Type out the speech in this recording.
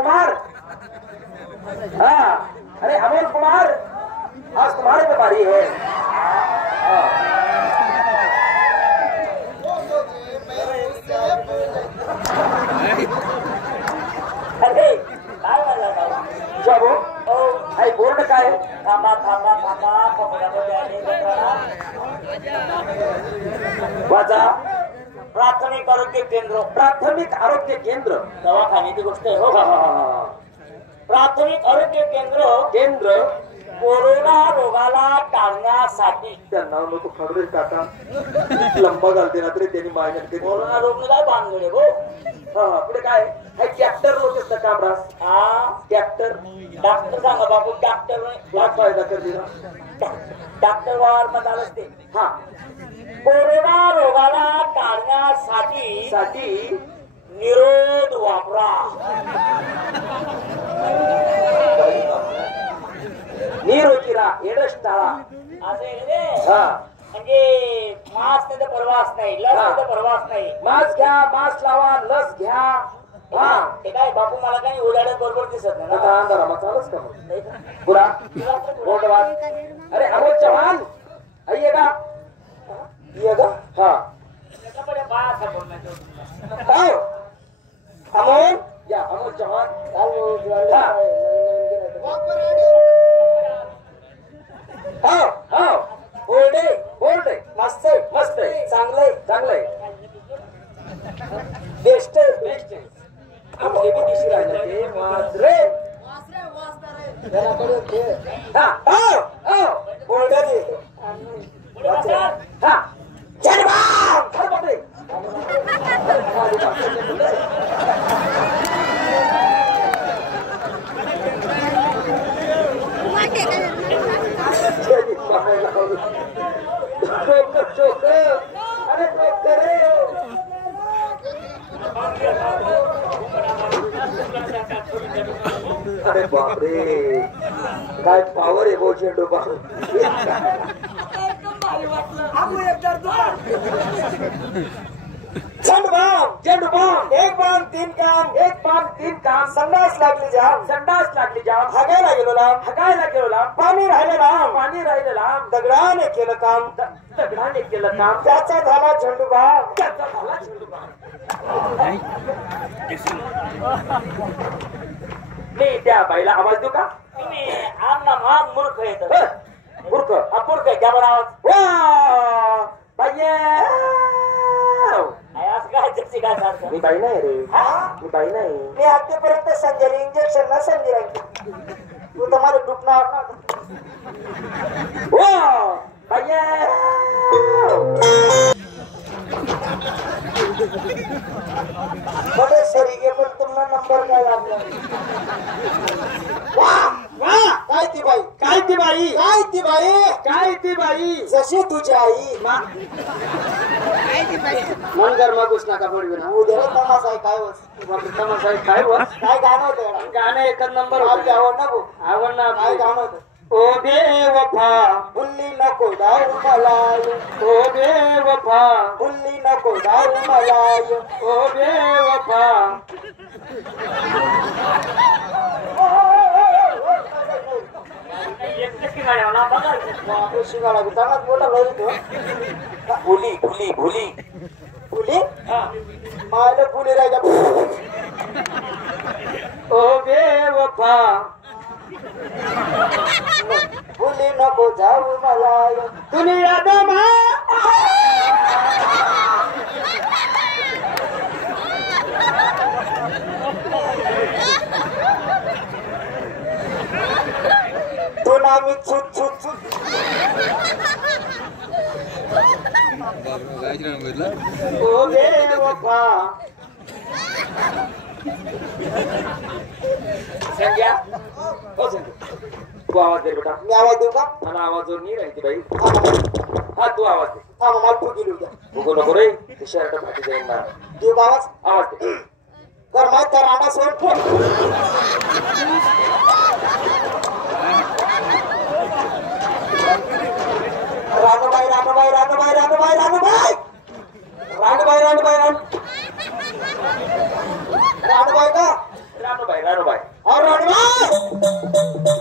कुमार। हाँ अरे अमोल कुमार, आज तुम्हारे पे बारी है। अरे काय झालं जब आई बोर्ड काय थांबा थांबा थांबा कपड्यामध्ये वाजा प्राथमिक आरोग्य केंद्र। प्राथमिक आरोग्य केंद्र दवाखान्याची गोष्ट आहे हो। प्राथमिक आरोग्य केंद्र कोरोना रोगाला टाळण्यासाठी त्यांना नको खबर काका लंबा घालते ना तरी त्यांनी माहिती कोरोना रोग काय बांधले हो। पुढे काय ट्रॅक्टर होते कामरास। हा ट्रॅक्टर डॉक्टर सांगा बाबू डॉक्टर फायदा कर दिला डॉक्टर वार मध्ये असते। हा कोरोना रोगाला टाळण्यासाठी निरोध वापरा। निरोधीरा एडस टाळा असं म्हणजे मास्क तर परवास नाही, लस तर परवास नाही। मास्क घ्या, मास्क लावा, लस घ्या। हा ते काय बापू मला काही उदाहरण बरोबर दिसत नाही ना अंधारा मग चालूच का पुरा बोलवाद। अरे अमोल चव्हाण आइएगा आइएगा। हाँ अमोल या अमोल चव्हाण बोल्ड मस्त मस्त चांगलंय चांगलंय बेस्ट बेस्ट आमचे बी दिशी राहिलं ते वासरे हा बोल्ड हा अरे बापरे काय पावर आहे वो झेंडू बाबू झेंडू बम एक बाम तीन काम संडास लागली जाम हगायला गेलो लांब पाणी राहिलं लांब दगडाने केलं काम त्याचा झाला झेंडू बाम मी त्या बाईला आवाज देऊ का तुम्ही आमना महान मूर्ख येत मूर्ख अपूर्ख घ्या बरं आवाज मी बाई नाही रे मी बाई नाही मी आतापर्यंत संजय इंजेक्शन ना संजय तू तर मला डुबणार बड़े सरीगे पण तुम्हाला नंबर काय लागला काय ती बाई जशी तुझी आई मनगर मग घुसला का पडवी ना उद्या तमाशा आहे काय गाणं होतं गाणं एकच नंबर आवड ना काय गाणं होतं ओ बेवफा भुल्ली नको दारू मलाई ओ बेवफा भुल्ली नको दारू मलाई ओ बेवफा भुली भुली भुली भुली मायला भुली राजा ओ बेवफा भुली नको जाऊ मला दुनिया दमा तो नामी छुट छुट छुट ओ बेवफा संज्ञा हो संज्ञा तू आवाज दे बेटा मी आवाज देऊ का मला आवाजवर नाही राहते बाई हा तू आवाज दे हा मला फुगी देऊ द्या फुगू नको रे ते शर्ट फाटी जाईल ना देऊ आवाज दे कर माय तर राणा सोड राणूबाई का रानूबाई. और राणूबाई